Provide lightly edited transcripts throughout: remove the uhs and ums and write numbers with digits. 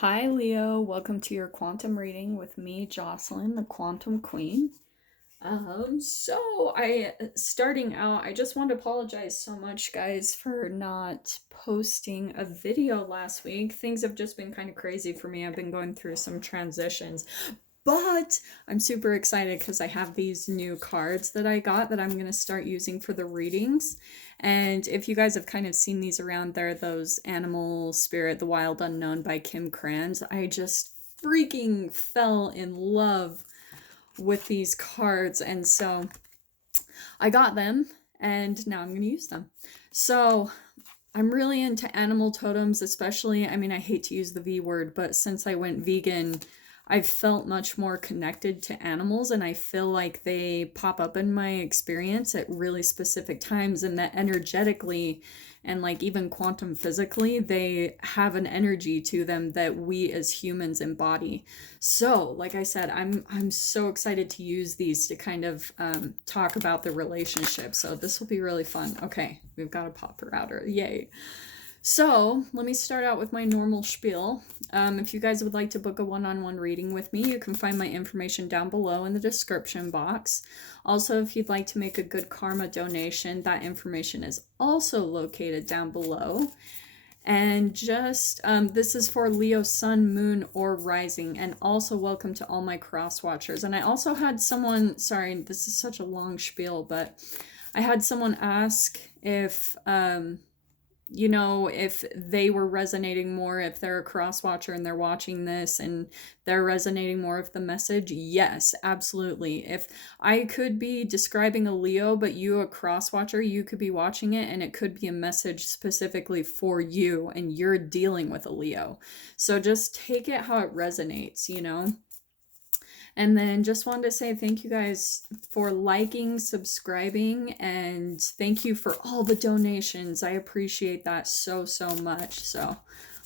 Hi Leo, welcome to your quantum reading with me, Jocelyn, the Quantum Queen. Starting out, I just want to apologize so much, guys, for not posting a video last week. Things have just been kind of crazy for me. I've been going through some transitions, but I'm super excited because I have these new cards that I got that I'm going to start using for the readings. And if you guys have kind of seen these around, they're those Animal Spirit, The Wild Unknown by Kranz. I just freaking fell in love with these cards, and so I got them and now I'm going to use them. So I'm really into animal totems, especially, I mean, I hate to use the V word, but since I went vegan, I've felt much more connected to animals, and I feel like they pop up in my experience at really specific times, and that energetically and like even quantum physically, they have an energy to them that we as humans embody. So, like I said, I'm so excited to use these to kind of talk about the relationship. So this will be really fun. Okay, we've got a popper outer. Yay. So let me start out with my normal spiel. If you guys would like to book a one-on-one reading with me, you can find my information down below in the description box. Also, if you'd like to make a good karma donation, that information is also located down below. And just, this is for Leo, Sun, Moon, or Rising. And also welcome to all my cross watchers. And I also had someone, sorry, this is such a long spiel, but I had someone ask if, you know, if they were resonating more, if they're a cross watcher and they're watching this and they're resonating more with the message. Yes, absolutely. If I could be describing a Leo, but you a cross watcher, you could be watching it and it could be a message specifically for you and you're dealing with a Leo. So just take it how it resonates, you know? And then just wanted to say thank you guys for liking, subscribing, and thank you for all the donations. I appreciate that so, so much. So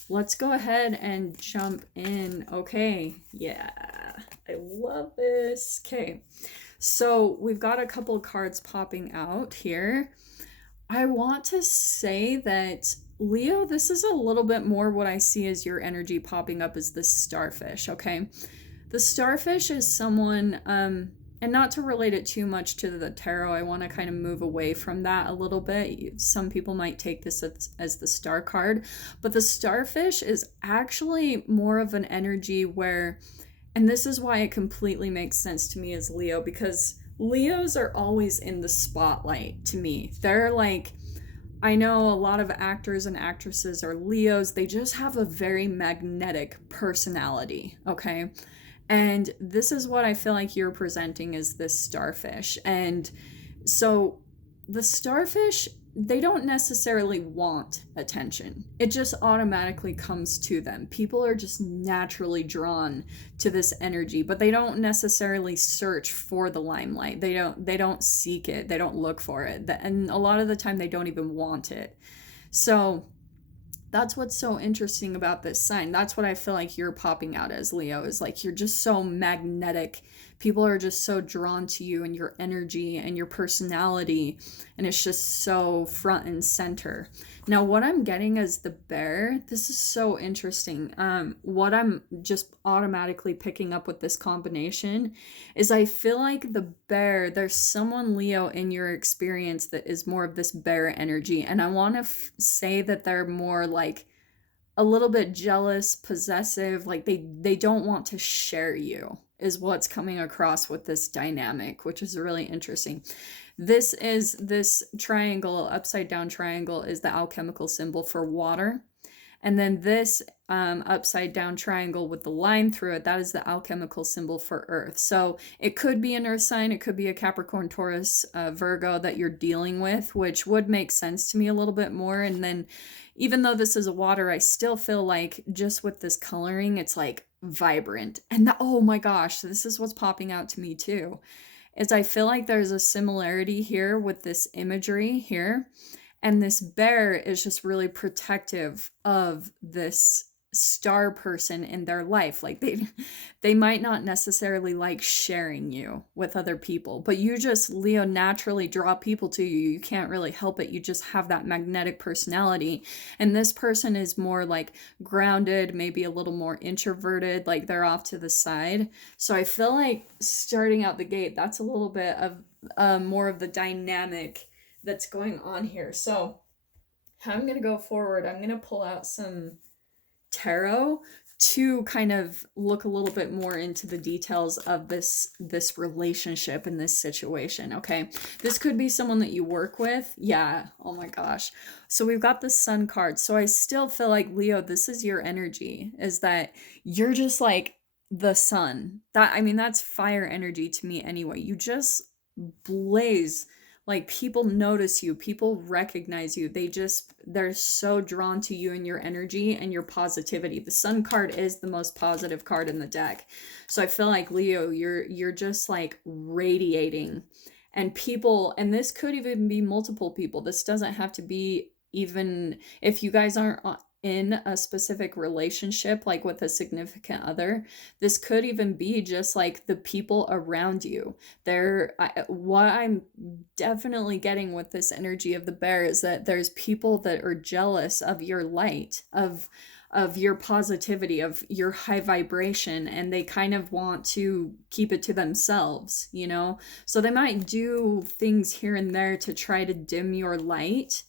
let's go ahead and jump in. Okay, yeah, I love this. Okay, so we've got a couple of cards popping out here. I want to say that Leo, this is a little bit more what I see as your energy popping up as this starfish, okay? The starfish is someone, and not to relate it too much to the tarot, I want to kind of move away from that a little bit. Some people might take this as the star card, but the starfish is actually more of an energy where, and this is why it completely makes sense to me as Leo, because Leos are always in the spotlight to me. They're like, I know a lot of actors and actresses are Leos. They just have a very magnetic personality, okay? And this is what I feel like you're presenting as this starfish. And so the starfish, they don't necessarily want attention. It just automatically comes to them. People are just naturally drawn to this energy, but they don't necessarily search for the limelight. They don't seek it. They don't look for it. And a lot of the time they don't even want it. So that's what's so interesting about this sign. That's what I feel like you're popping out as, Leo, is like you're just so magnetic. People are just so drawn to you and your energy and your personality, and it's just so front and center. Now, what I'm getting as the bear, this is so interesting. What I'm just automatically picking up with this combination is I feel like the bear, there's someone, Leo, in your experience that is more of this bear energy, and I want to say that they're more like a little bit jealous, possessive, like they don't want to share you, is what's coming across with this dynamic, which is really interesting. This triangle, upside down triangle, is the alchemical symbol for water. And then this upside down triangle with the line through it, that is the alchemical symbol for earth. So it could be an earth sign, it could be a Capricorn, Taurus, Virgo that you're dealing with, which would make sense to me a little bit more. And then even though this is a water, I still feel like just with this coloring, it's like vibrant. And oh my gosh, this is what's popping out to me too, is I feel like there's a similarity here with this imagery here. And this bear is just really protective of this star person in their life. Like they might not necessarily like sharing you with other people, but you just, Leo, naturally draw people to you. You can't really help it. You just have that magnetic personality. And this person is more like grounded, maybe a little more introverted, like they're off to the side. So I feel like starting out the gate, that's a little bit of more of the dynamic that's going on here. So how I'm going to go forward, I'm going to pull out some tarot to kind of look a little bit more into the details of this relationship and this situation. Okay, this could be someone that you work with. Yeah, oh my gosh. So we've got the Sun card. So I still feel like, Leo, this is your energy, is that you're just like the sun. That, I mean, that's fire energy to me anyway. You just blaze. Like, people notice you, people recognize you. They're so drawn to you and your energy and your positivity. The Sun card is the most positive card in the deck. So I feel like, Leo, you're just like radiating. And people, and this could even be multiple people. This doesn't have to be, even if you guys aren't in a specific relationship, like with a significant other, this could even be just like the people around you. What I'm definitely getting with this energy of the bear is that there's people that are jealous of your light, of your positivity, of your high vibration, and they kind of want to keep it to themselves, you know? So they might do things here and there to try to dim your light,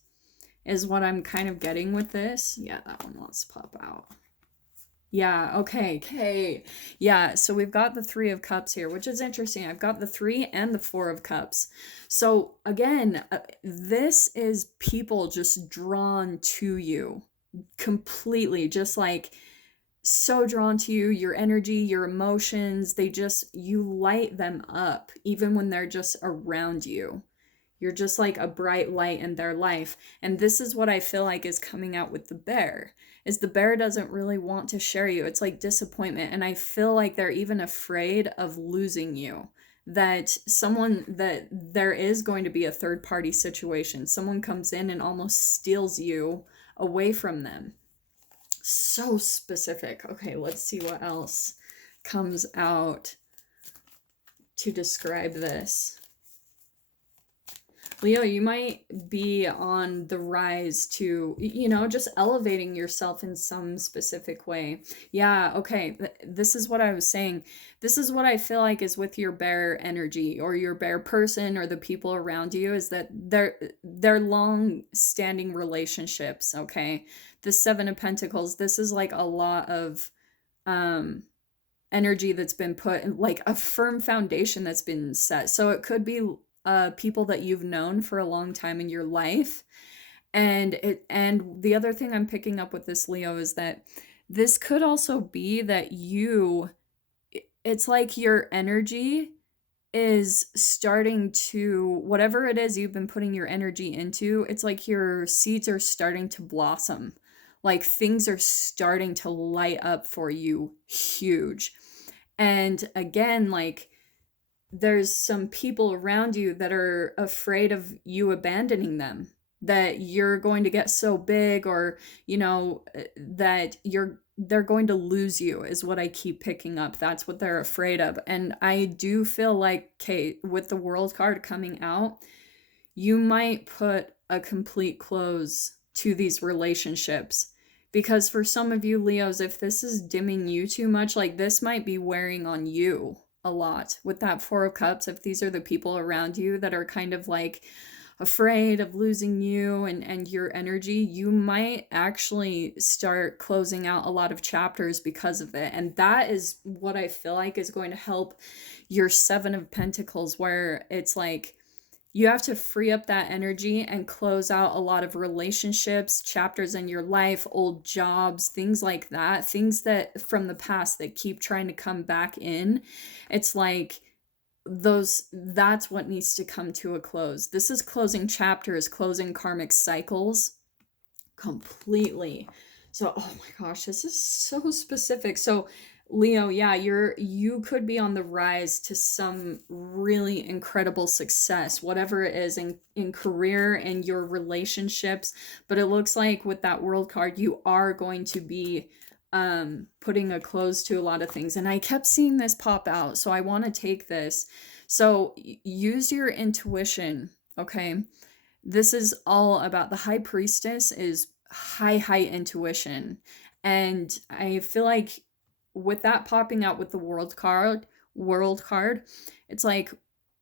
is what I'm kind of getting with this. Yeah, that one wants to pop out. Yeah, okay. Yeah, so we've got the Three of Cups here, which is interesting. I've got the Three and the Four of Cups. So again, this is people just drawn to you completely, just like so drawn to you, your energy, your emotions. You light them up even when they're just around you. You're just like a bright light in their life. And this is what I feel like is coming out with the bear, is the bear doesn't really want to share you. It's like disappointment. And I feel like they're even afraid of losing you. That there is going to be a third party situation. Someone comes in and almost steals you away from them. So specific. Okay, let's see what else comes out to describe this. Leo, you might be on the rise to, just elevating yourself in some specific way. Yeah, okay. This is what I was saying. This is what I feel like is with your bear energy, or your bear person, or the people around you, is that they're long-standing relationships, okay? The Seven of Pentacles, this is like a lot of energy that's been put in, like a firm foundation that's been set. So it could be people that you've known for a long time in your life. And the other thing I'm picking up with this, Leo, is that this could also be that it's like your energy is starting to, whatever it is you've been putting your energy into, it's like your seeds are starting to blossom. Like things are starting to light up for you huge. And again, like, there's some people around you that are afraid of you abandoning them, that you're going to get so big, or that they're going to lose you, is what I keep picking up. That's what they're afraid of. And I do feel like, Kate, with the World card coming out, you might put a complete close to these relationships. Because for some of you, Leos, if this is dimming you too much, like this might be wearing on you a lot with that Four of Cups. If these are the people around you that are kind of like afraid of losing you and your energy, you might actually start closing out a lot of chapters because of it. And that is what I feel like is going to help your Seven of Pentacles, where it's like you have to free up that energy and close out a lot of relationships, chapters in your life, old jobs, things like that, things that from the past that keep trying to come back in. It's like that's what needs to come to a close. This is closing chapters, closing karmic cycles completely. So, oh my gosh, this is so specific. So Leo, yeah, you could be on the rise to some really incredible success, whatever it is, in career and your relationships. But it looks like with that World card, you are going to be putting a close to a lot of things. And I kept seeing this pop out, so I want to take this. So use your intuition, okay? This is all about the high priestess is high intuition. And I feel like with that popping out with the world card, it's like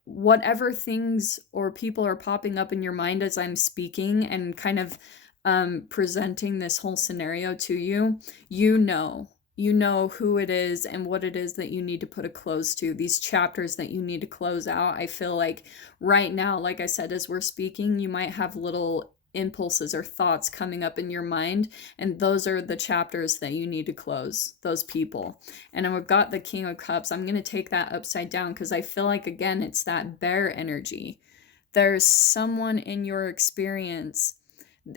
whatever things or people are popping up in your mind as I'm speaking and kind of presenting this whole scenario to you, you know who it is and what it is that you need to put a close to, these chapters that you need to close out. I feel like right now, like I said, as we're speaking, you might have little impulses or thoughts coming up in your mind, and those are the chapters that you need to close, those people. And I've got the King of Cups. I'm going to take that upside down because I feel like, again, it's that bear energy. There's someone in your experience.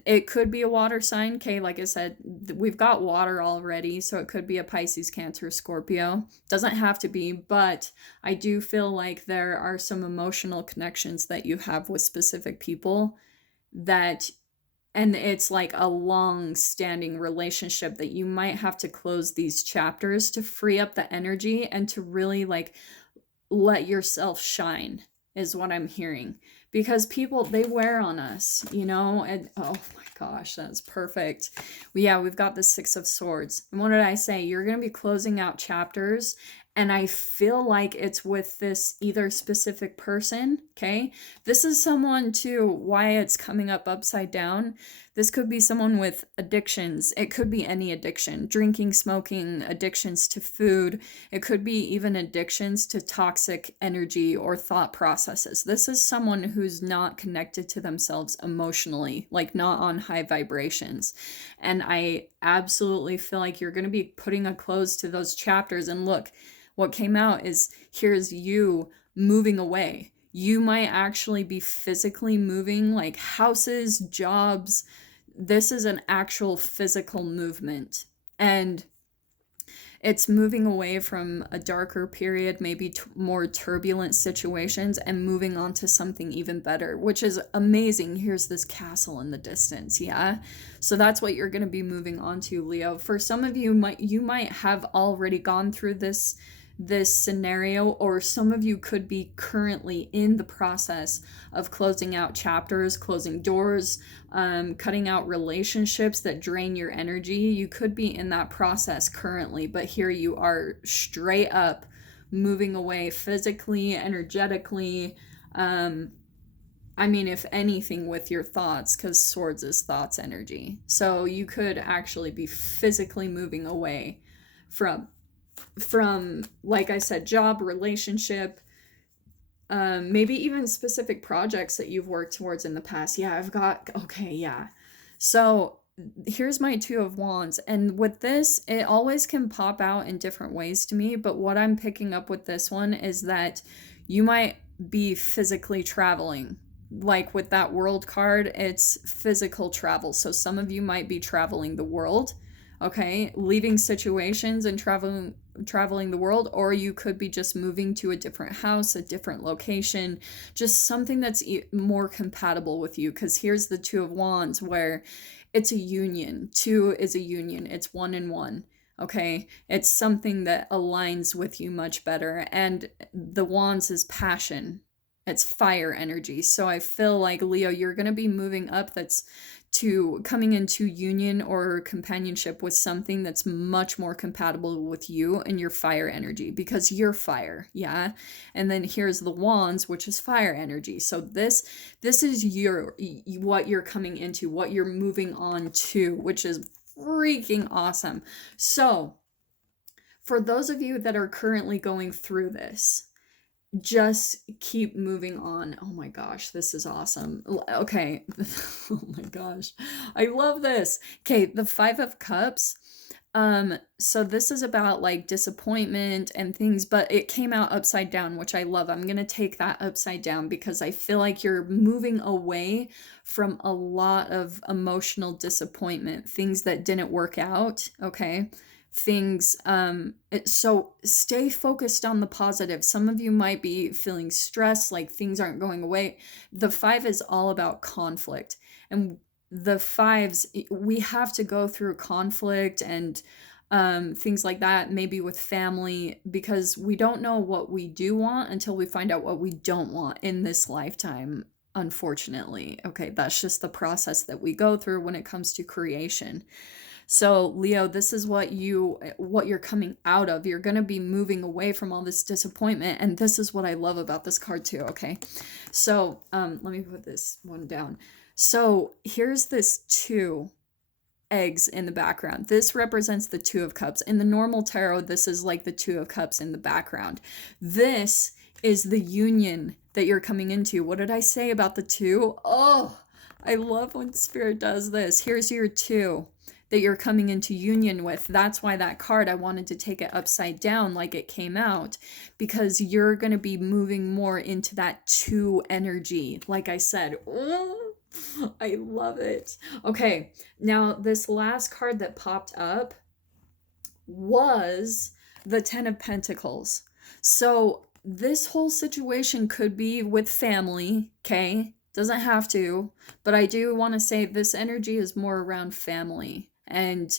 It could be a water sign. Okay, like I said, we've got water already, so it could be a Pisces, Cancer, Scorpio. Doesn't have to be, but I do feel like there are some emotional connections that you have with specific people that, and it's like a long-standing relationship that you might have to close these chapters to free up the energy and to really like let yourself shine, is what I'm hearing. Because people, they wear on us, and oh my gosh, that's perfect. Yeah, we've got the Six of Swords. And what did I say? You're going to be closing out chapters, and I feel like it's with this either specific person, okay? This is someone too, why it's coming up upside down. This could be someone with addictions. It could be any addiction, drinking, smoking, addictions to food. It could be even addictions to toxic energy or thought processes. This is someone who's not connected to themselves emotionally, like not on high vibrations. And I absolutely feel like you're going to be putting a close to those chapters. And look, what came out is here's you moving away. You might actually be physically moving, like houses, jobs. This is an actual physical movement. And it's moving away from a darker period, maybe more turbulent situations, and moving on to something even better, which is amazing. Here's this castle in the distance, yeah? So that's what you're going to be moving on to, Leo. For some of you, you might have already gone through this scenario, or some of you could be currently in the process of closing out chapters, closing doors, cutting out relationships that drain your energy. You could be in that process currently, but here you are straight up moving away physically, energetically. I mean, if anything, with your thoughts, because swords is thoughts energy. So you could actually be physically moving away from, like I said, job, relationship, maybe even specific projects that you've worked towards in the past. Yeah, okay, yeah. So here's my Two of Wands. And with this, it always can pop out in different ways to me. But what I'm picking up with this one is that you might be physically traveling. Like with that world card, it's physical travel. So some of you might be traveling the world, okay, leaving situations and traveling the world, or you could be just moving to a different house, a different location, just something that's more compatible with you. Because here's the Two of Wands, where it's a union. Two is a union. It's one and one. Okay, it's something that aligns with you much better. And the Wands is passion. It's fire energy. So I feel like, Leo, you're going to be moving up. That's to coming into union or companionship with something that's much more compatible with you and your fire energy, because you're fire, yeah? And then here's the Wands, which is fire energy. So this is what you're coming into, what you're moving on to, which is freaking awesome. So for those of you that are currently going through this, just keep moving on. Oh my gosh, this is awesome. Okay. Oh my gosh. I love this. Okay, the Five of Cups. So this is about like disappointment and things, but it came out upside down, which I love. I'm going to take that upside down because I feel like you're moving away from a lot of emotional disappointment, things that didn't work out, okay? Things, so stay focused on the positive. Some of you might be feeling stressed, like things aren't going away. The Five is all about conflict, and the Fives, we have to go through conflict and things like that, maybe with family, because we don't know what we do want until we find out what we don't want in this lifetime, unfortunately. Okay, that's just the process that we go through when it comes to creation. So Leo, this is what you're coming out of. You're going to be moving away from all this disappointment, and this is what I love about this card too. Okay, so let me put this one down. So here's this 2 eggs in the background. This represents the 2 of Cups. In the normal tarot, this is like the 2 of Cups in the background. This is the union that you're coming into. What did I say about the 2? Oh, I love when Spirit does this. Here's your 2 that you're coming into union with. That's why that card, I wanted to take it upside down like it came out, because you're going to be moving more into that 2 energy. Like I said, oh, I love it. Okay, now this last card that popped up was the 10 of Pentacles. So this whole situation could be with family, okay? Doesn't have to, but I do want to say this energy is more around family. And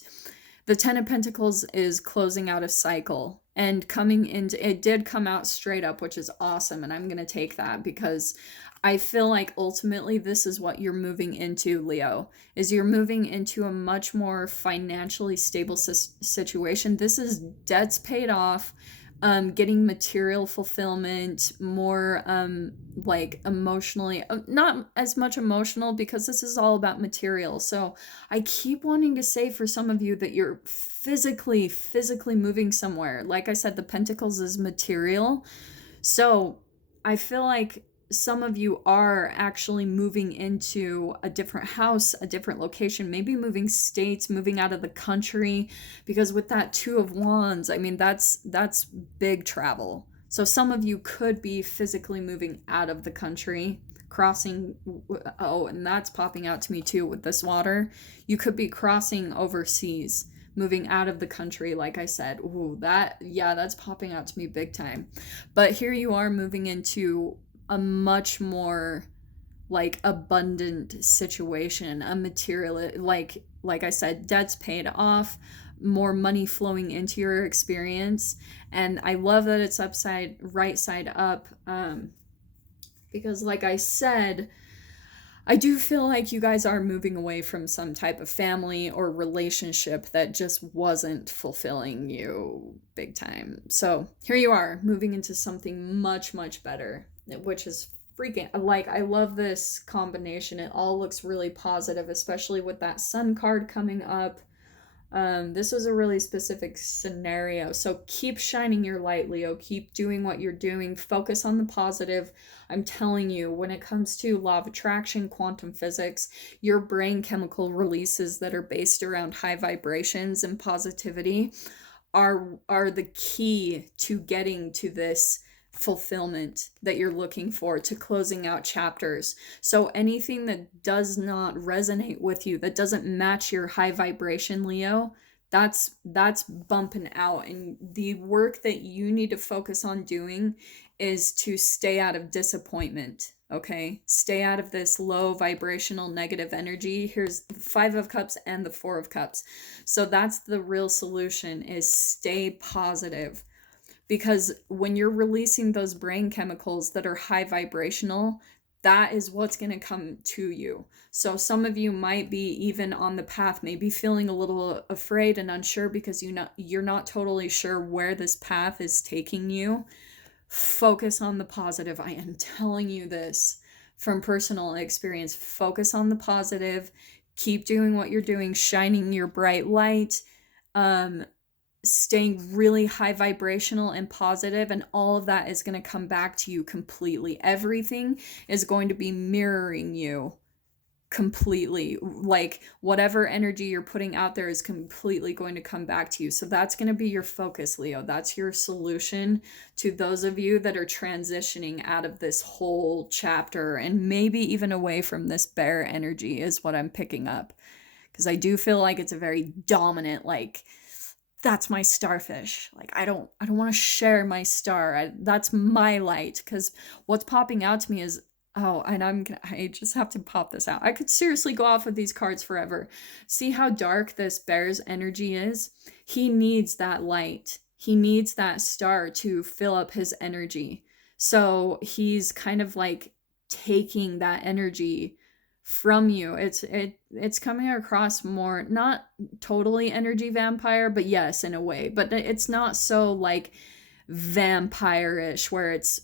the 10 of Pentacles is closing out a cycle and coming into, it did come out straight up, which is awesome. And I'm going to take that because I feel like ultimately this is what you're moving into, Leo, is you're moving into a much more financially stable situation. This is debts paid off, getting material fulfillment, more like emotionally, not as much emotional because this is all about material. So I keep wanting to say for some of you that you're physically moving somewhere. Like I said, the Pentacles is material. So I feel like some of you are actually moving into a different house, a different location, maybe moving states, moving out of the country, because with that 2 of Wands, I mean, that's big travel. So some of you could be physically moving out of the country, crossing, oh, and that's popping out to me too with this water. You could be crossing overseas, moving out of the country, like I said. Ooh, that's popping out to me big time. But here you are moving into a much more like abundant situation, a material, like I said, debts paid off, more money flowing into your experience. And I love that it's right side up, because like I said, I do feel like you guys are moving away from some type of family or relationship that just wasn't fulfilling you big time. So here you are moving into something much better, which is freaking, like, I love this combination. It all looks really positive, especially with that Sun card coming up. This was a really specific scenario. So keep shining your light, Leo. Keep doing what you're doing. Focus on the positive. I'm telling you, when it comes to law of attraction, quantum physics, your brain chemical releases that are based around high vibrations and positivity are the key to getting to this fulfillment that you're looking for, to closing out chapters. So anything that does not resonate with you, that doesn't match your high vibration, Leo, that's bumping out. And the work that you need to focus on doing is to stay out of disappointment. Okay, stay out of this low vibrational negative energy. Here's the 5 of Cups and the 4 of Cups. So that's the real solution, is stay positive. Because when you're releasing those brain chemicals that are high vibrational, that is what's going to come to you. So some of you might be even on the path, maybe feeling a little afraid and unsure because you're not totally sure where this path is taking you. Focus on the positive. I am telling you this from personal experience. Focus on the positive. Keep doing what you're doing, shining your bright light. Staying really high vibrational and positive, and all of that is going to come back to you completely. Everything is going to be mirroring you completely. Like whatever energy you're putting out there is completely going to come back to you. So that's going to be your focus, Leo. That's your solution to those of you that are transitioning out of this whole chapter and maybe even away from this bear energy, is what I'm picking up. Because I do feel like it's a very dominant, like, that's my starfish. Like, I don't want to share my star. That's my light. Because what's popping out to me is Oh, and I just have to pop this out. I could seriously go off of these cards forever. See how dark this bear's energy is? He needs that light. He needs that star to fill up his energy. So he's kind of like taking that energy from you. It's coming across more, not totally energy vampire, but yes, in a way. But it's not so like vampire-ish where it's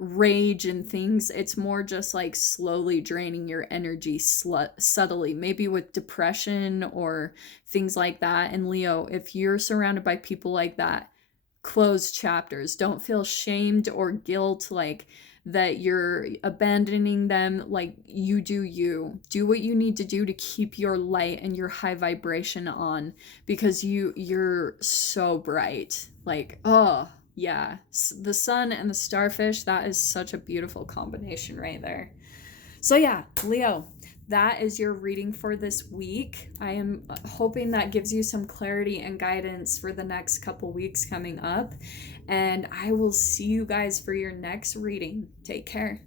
rage and things. It's more just like slowly draining your energy subtly, maybe with depression or things like that. And Leo, if you're surrounded by people like that, close chapters. Don't feel shamed or guilt like that you're abandoning them. Like, you do what you need to do to keep your light and your high vibration on, because you're so bright. Like, oh yeah, the sun and the starfish, that is such a beautiful combination right there. So yeah, Leo, that is your reading for this week. I am hoping that gives you some clarity and guidance for the next couple weeks coming up. And I will see you guys for your next reading. Take care.